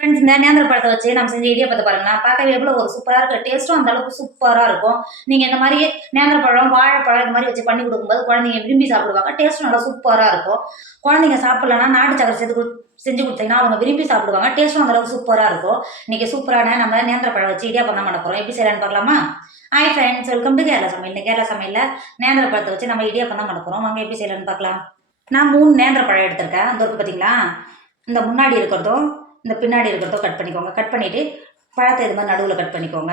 Friends இந்த நேந்திர பழத்தை வச்சு நம்ம செஞ்ச இடியாப்பத்தை பாருங்களா, பார்க்கவே எவ்வளோ ஒரு சூப்பராக இருக்குது. டேஸ்ட்டும் அந்த அளவுக்கு சூப்பராக இருக்கும். நீங்கள் இந்த மாதிரி நேந்திர பழம், வாழைப்பழம் இந்த மாதிரி வச்சு பண்ணி கொடுக்கும்போது குழந்தைங்க விரும்பி சாப்பிடுவாங்க. டேஸ்ட்டும் நல்லா சூப்பராக இருக்கும். குழந்தைங்க சாப்பிடலன்னா நாட்டு சக்கரை சேர்த்து செஞ்சு கொடுத்தீங்கன்னா அவங்க விரும்பி சாப்பிடுவாங்க. டேஸ்ட்டும் அந்த அளவுக்கு சூப்பராக இருக்கும். இன்னைக்கு சூப்பரான நம்ம நேந்திர பழம் வச்சு இடியாப்பம் தான் பண்ண போகிறோம். எப்படி செய்யலான்னு பார்க்கலாமா? Hi friends, welcome to Kerala சமையல். இந்த கேரளா சமையலில் நேந்திர பழத்தை வச்சு நம்ம இடியாப்பம் தான் பண்ண போகிறோம். வாங்க எப்படி செய்யலான்னு பார்க்கலாம். நான் 3 நேந்திர பழம் எடுத்திருக்கேன். அந்த இருக்கு பார்த்தீங்களா, இந்த முன்னாடி இருக்கிறதும் இந்த பின்னாடி இருக்கிறதோ கட் பண்ணிக்கோங்க. கட் பண்ணிவிட்டு பழத்தை இது மாதிரி நடுவில் கட் பண்ணிக்கோங்க.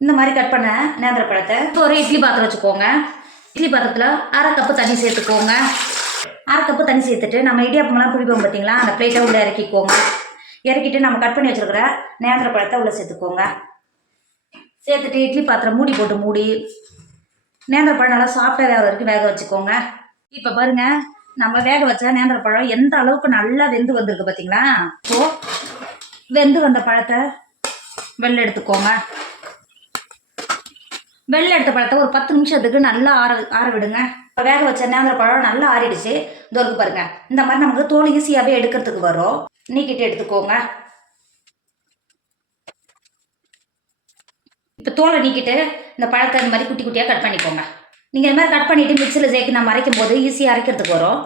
இந்த மாதிரி கட் பண்ண நேந்திர பழத்தை ஒரு இட்லி பாத்திரம் வச்சுக்கோங்க. இட்லி பாத்திரத்தில் 1/2 கப்பு தண்ணி சேர்த்துக்கோங்க. 1/2 கப்பு தண்ணி சேர்த்துட்டு நம்ம இடியாப்பம்லாம் பிடிப்போம் பார்த்தீங்களா, அந்த பிளேட்டை உள்ளே இறக்கிக்கோங்க. இறக்கிட்டு நம்ம கட் பண்ணி வச்சுருக்கிற நேந்திர பழத்தை உள்ளே சேர்த்துக்கோங்க. சேர்த்துட்டு இட்லி பாத்திரம் மூடி போட்டு மூடி நேந்திர பழம் நல்லா சாஃப்டாக வேக வரைக்கும் வேக வச்சுக்கோங்க. இப்போ பாருங்க, நம்ம வேக வச்ச நேந்திர பழம் எந்த அளவுக்கு நல்லா வெந்து வந்திருக்கு பார்த்தீங்களா. ஸோ வெந்து வந்த பழத்தை வெளில எடுத்துக்கோங்க. வெளில எடுத்த பழத்தை ஒரு 10 நிமிஷத்துக்கு நல்லா ஆற விடுங்க. இப்போ வேக வச்ச நேந்திர பழம் நல்லா ஆறிடுச்சு. இதோருக்கு பாருங்க, இந்த மாதிரி நமக்கு தோல் ஈஸியாகவே எடுக்கிறதுக்கு வரும். நீக்கிட்டு எடுத்துக்கோங்க. இப்போ தோலை நீக்கிட்டு இந்த பழத்தை இந்த மாதிரி குட்டி குட்டியாக கட் பண்ணிக்கோங்க. நீங்கள் இந்த மாதிரி கட் பண்ணிவிட்டு மிக்சியில் சேர்த்து நம்ம அரைக்கும் போது ஈஸியாக அரைக்கிறதுக்கு வரும்.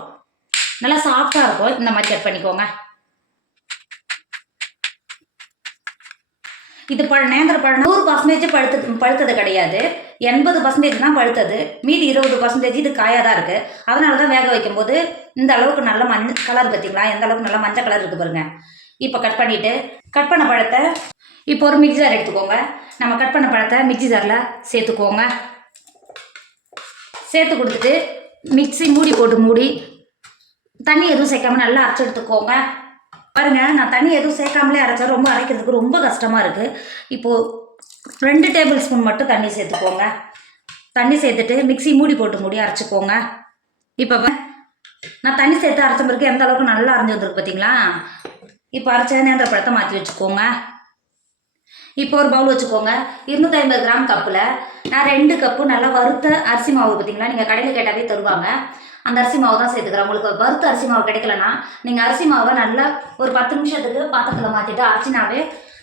நல்லா சாஃப்டாக இருக்கும். இந்த மாதிரி கட் பண்ணிக்கோங்க. இது நேந்திர பழம் 100% பழுத்தது கிடையாது. 80% தான் பழுத்தது. மீதி 20% இது காயாக தான் இருக்குது. அதனால தான் வேக வைக்கும் போது இந்த அளவுக்கு நல்ல மஞ்சள் கலர் பார்த்தீங்களா, எந்த அளவுக்கு நல்லா மஞ்சள் கலர் இருக்குது பாருங்க. இப்போ கட் பண்ணிவிட்டு கட் பண்ண பழத்தை இப்போ ஒரு மிக்ஸி ஜார் எடுத்துக்கோங்க. நம்ம கட் பண்ண பழத்தை மிக்ஸி ஜாரில் சேர்த்துக்கோங்க. சேர்த்து கொடுத்துட்டு மிக்ஸி மூடி போட்டு மூடி தண்ணி எதுவும் சேர்க்காம நல்லா அரைச்சி எடுத்துக்கோங்க. பாருங்கள், நான் தண்ணி எதுவும் சேர்க்காமலே அரைச்சா ரொம்ப அரைக்கிறதுக்கு ரொம்ப கஷ்டமாக இருக்குது. இப்போது 2 டேபிள் ஸ்பூன் மட்டும் தண்ணி சேர்த்துக்கோங்க. தண்ணி சேர்த்துட்டு மிக்ஸி மூடி போட்டு மூடி அரைச்சிக்கோங்க. இப்போ நான் தண்ணி சேர்த்து அரைச்ச பிறகு எந்த அளவுக்கு நல்லா அரைஞ்சி வந்துருக்கு பார்த்தீங்களா. இப்போ அரைச்ச நேந்திர பழத்தை மாற்றி வச்சுக்கோங்க. இப்போ ஒரு பவுல் வச்சுக்கோங்க. 250 கிராம் கப்பில் நான் 2 கப்பு நல்லா வறுத்த அரிசி மாவு பார்த்தீங்களா, நீங்கள் கடையில் கேட்டாவே தருவாங்க. அந்த அரிசி மாவு தான் சேர்த்துக்கிறேன். உங்களுக்கு வறுத்த அரிசி மாவு கிடைக்கலன்னா நீங்கள் அரிசி மாவை நல்லா ஒரு 10 நிமிஷத்துக்கு பாத்திரத்தில் மாற்றிட்டு அரைச்சினாவே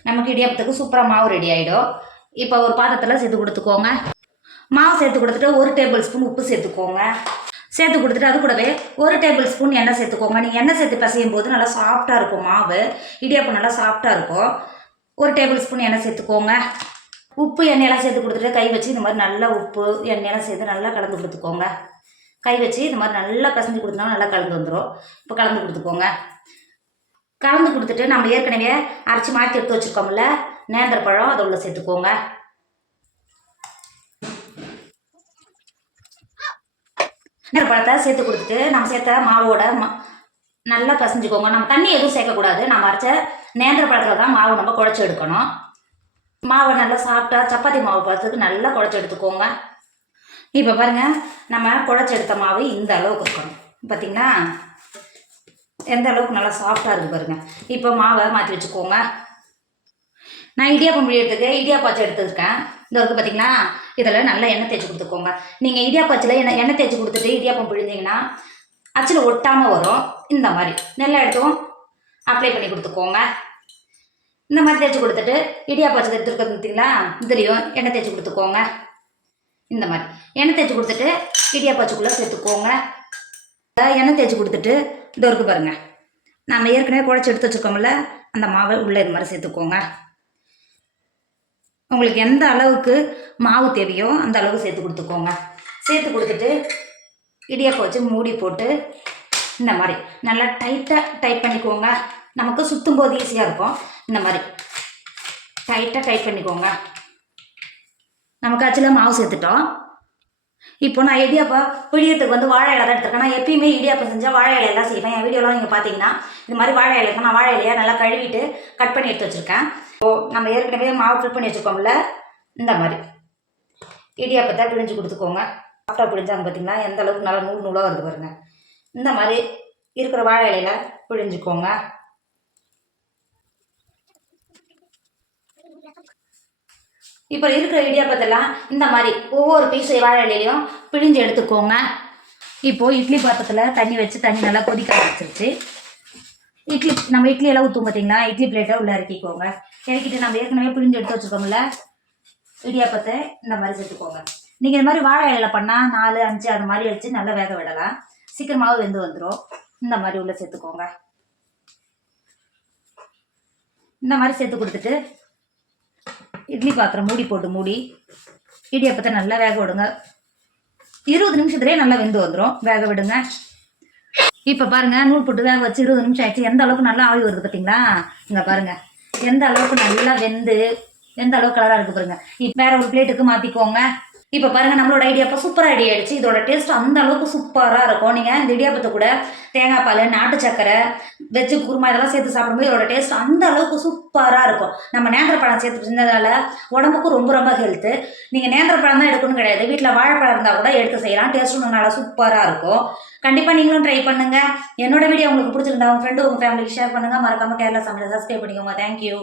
நமக்கு இடியாப்பத்துக்கு சூப்பராக மாவு ரெடி ஆகிடும். இப்போ ஒரு பாத்திரத்தில் சேர்த்து கொடுத்துக்கோங்க. மாவு சேர்த்து கொடுத்துட்டு 1 டேபிள் ஸ்பூன் உப்பு சேர்த்துக்கோங்க. சேர்த்து கொடுத்துட்டு அது கூடவே 1 டேபிள் ஸ்பூன் எண்ணெய் சேர்த்துக்கோங்க. நீங்கள் எண்ணெய் சேர்த்து பசையும் போது நல்லா சாஃப்டாக இருக்கும். மாவு இடியாப்பம் நல்லா சாஃப்டாக இருக்கும். 1 டேபிள் ஸ்பூன் எண்ணெய் சேர்த்துக்கோங்க. உப்பு எண்ணெயெல்லாம் சேர்த்து கொடுத்துட்டு கை வச்சு இந்த மாதிரி நல்லா உப்பு எண்ணெயெல்லாம் சேர்த்து நல்லா கலந்து கொடுத்துக்கோங்க. கை வச்சு இந்த மாதிரி நல்லா பசஞ்சு கொடுத்தோம்னா நல்லா கலந்து வந்துடும். இப்போ கலந்து கொடுத்துக்கோங்க. கலந்து கொடுத்துட்டு நம்ம ஏற்கனவே அரைச்சி மாற்றி எடுத்து வச்சுருக்கோம்ல நேந்திர பழம், அதை உள்ள சேர்த்துக்கோங்க. நேந்திர பழத்தை சேர்த்து கொடுத்துட்டு நம்ம சேர்த்த மாவோட நல்லா பசைஞ்சுக்கோங்க. நம்ம தண்ணி எதுவும் சேர்க்கக்கூடாது. நம்ம அரைச்ச நேந்திர பழத்தில் தான் மாவு நம்ம குழச்சி எடுக்கணும். மாவை நல்லா சாப்பிட்டா சப்பாத்தி மாவு பழத்துக்கு நல்லா குழச்சி எடுத்துக்கோங்க. இப்போ பாருங்கள், நம்ம குழச்சி எடுத்த மாவு இந்த அளவுக்கு இருக்கணும் பார்த்தீங்களா, எந்த அளவுக்கு நல்லா சாஃப்டாக இருக்குது பாருங்கள். இப்போ மாவை மாற்றி வச்சுக்கோங்க. நான் இடியாப்பம் பிழியறதுக்கு இடியாப்பாச்சி எடுத்துருக்கேன். இந்த இருக்குது பார்த்தீங்களா, இதில் நல்லா எண்ணெய் தேய்ச்சி கொடுத்துக்கோங்க. நீங்கள் இடியாப்பாச்சில் எண்ணெய் தேய்ச்சி கொடுத்துட்டு இடியாப்பம் பிழிஞ்சிங்கன்னா அச்சில் ஒட்டாமல் வரும். இந்த மாதிரி நல்லா எடுத்தும் அப்ளை பண்ணி கொடுத்துக்கோங்க. இந்த மாதிரி தேய்ச்சி கொடுத்துட்டு இடியாப்பாச்சி எடுத்துருக்கிறது பார்த்தீங்களா, இதுலேயும் எண்ணெய் தேய்ச்சி கொடுத்துக்கோங்க. இந்த மாதிரி எண்ணெய் தேய்ச்சி கொடுத்துட்டு இடியாப்பாச்சிக்குள்ளே சேர்த்துக்கோங்க. எண்ணெய் தேய்ச்சி கொடுத்துட்டு இது இருக்குது பாருங்கள், நம்ம ஏற்கனவே குழச்சி எடுத்து வச்சுருக்கோம்ல அந்த மாவை உள்ளே இது மாதிரி சேர்த்துக்கோங்க. உங்களுக்கு எந்த அளவுக்கு மாவு தேவையோ அந்த அளவுக்கு சேர்த்து கொடுத்துக்கோங்க. சேர்த்து கொடுத்துட்டு இடியாப்பம் வச்சு மூடி போட்டு இந்த மாதிரி நல்லா டைட்டாக டைட் பண்ணிக்கோங்க. நமக்கு சுற்றும் போது ஈஸியாக இருக்கும். இந்த மாதிரி டைட்டாக டைட் பண்ணிக்கோங்க. நமக்கு ஆக்சுவலாக மாவு சேர்த்துட்டோம். இப்போ நான் இடியாப்பம் பிழியத்துக்கு வந்து வாழை இலை தான் எடுத்துருக்கேன். நான் எப்பயுமே இடியாப்பம் செஞ்சால் வாழை இலையெல்லாம் செய்வேன். என் வீடியோலாம் நீங்கள் பார்த்தீங்கன்னா இது மாதிரி வாழை இலைக்கு நான் வாழை இலையை நல்லா கழுவிட்டு கட் பண்ணி எடுத்து வச்சுருக்கேன். இப்போது நம்ம ஏற்கனவே மாவு ஃபில் பண்ணி வச்சுருக்கோம்ல, இந்த மாதிரி இடியாப்பத்தை பிழிஞ்சு கொடுத்துக்கோங்க. சாஃப்டாக பிழிஞ்சாங்க பார்த்தீங்களா, எந்த அளவுக்கு நல்லா நூல் நூலாக வருது பாருங்கள். இந்த மாதிரி இருக்கிற வாழை இலையில் பிழிஞ்சுக்கோங்க. இப்போ இருக்கிற இடியாப்பத்தெல்லாம் இந்த மாதிரி ஒவ்வொரு பீஸ் வாழை இலையிலையும் பிழிஞ்சு எடுத்துக்கோங்க. இப்போது இட்லி பாத்திரத்தில் தண்ணி வச்சு தண்ணி நல்லா கொதிக்க ஆரம்பிச்சிருச்சு. நம்ம இட்லி எல்லாம் ஊற்றும் பார்த்தீங்களா, இட்லி பிளேட்டை உள்ளே இறக்கிக்கோங்க. இறக்கிட்டு நம்ம ஏற்கனவே பிழிஞ்சு எடுத்து வச்சுருக்கோம்ல இடியாப்பத்தை இந்த மாதிரி சேர்த்துக்கோங்க. நீங்கள் இந்த மாதிரி வாழை இலையில் பண்ணால் 4, 5 அது மாதிரி வச்சு நல்லா வேக விடலாம். சீக்கிரமாகவும் வெந்து வந்துடும். இந்த மாதிரி உள்ளே சேர்த்துக்கோங்க. இந்த மாதிரி சேர்த்து கொடுத்துட்டு இட்லி பாத்திரம் மூடி போட்டு மூடி இடியாப்பத்தை நல்லா வேக விடுங்க. 20 நிமிஷத்துலேயே நல்லா வெந்து வந்துடும். வேக விடுங்க. இப்போ பாருங்கள், நூல் போட்டு வேக வச்சு 20 நிமிஷம் ஆயிடுச்சு. எந்த அளவுக்கு நல்லா ஆவி வருது பார்த்தீங்களா? இங்கே பாருங்கள், எந்த அளவுக்கு நல்லா வெந்து எந்த அளவுக்கு கலராக இருக்குது பாருங்கள். இப்போ வேறு ஒரு பிளேட்டுக்கு மாற்றிக்கோங்க. இப்போ பாருங்கள், நம்மளோட இடியாப்பம் சூப்பராக ரெடி ஆகிடுச்சு. இதோட டேஸ்ட் அந்த அளவுக்கு சூப்பராக இருக்கும். நீங்கள் இந்த இடியாப்பத்தை கூட தேங்காய் பால், நாட்டு சக்கரை வச்சு குருமா இதெல்லாம் சேர்த்து சாப்பிடும்போது இதோட டேஸ்ட் அந்த அளவுக்கு சூப்பராக இருக்கும். நம்ம நேந்திரப்பழம் சேர்த்து செஞ்சதால் உடம்புக்கும் ரொம்ப ரொம்ப ஹெல்த்து. நீங்கள் நேந்திரப்பழம் தான் எடுக்கணும்னு கிடையாது, வீட்டில் வாழைப்பழம் இருந்தால் கூட எடுத்து செய்யலாம். டேஸ்ட்டும் நல்லா சூப்பராக இருக்கும். கண்டிப்பாக நீங்களும் ட்ரை பண்ணுங்கள். என்னோட வீடியோ உங்களுக்கு பிடிச்சிருந்தா உங்கள் ஃப்ரெண்டு உங்கள் ஃபேமிலிக்கு ஷேர் பண்ணுங்கள். மறக்காமல் கேரளா சமையலை சப்ஸ்கிரைப் பண்ணிக்கோங்க. தேங்க்யூ.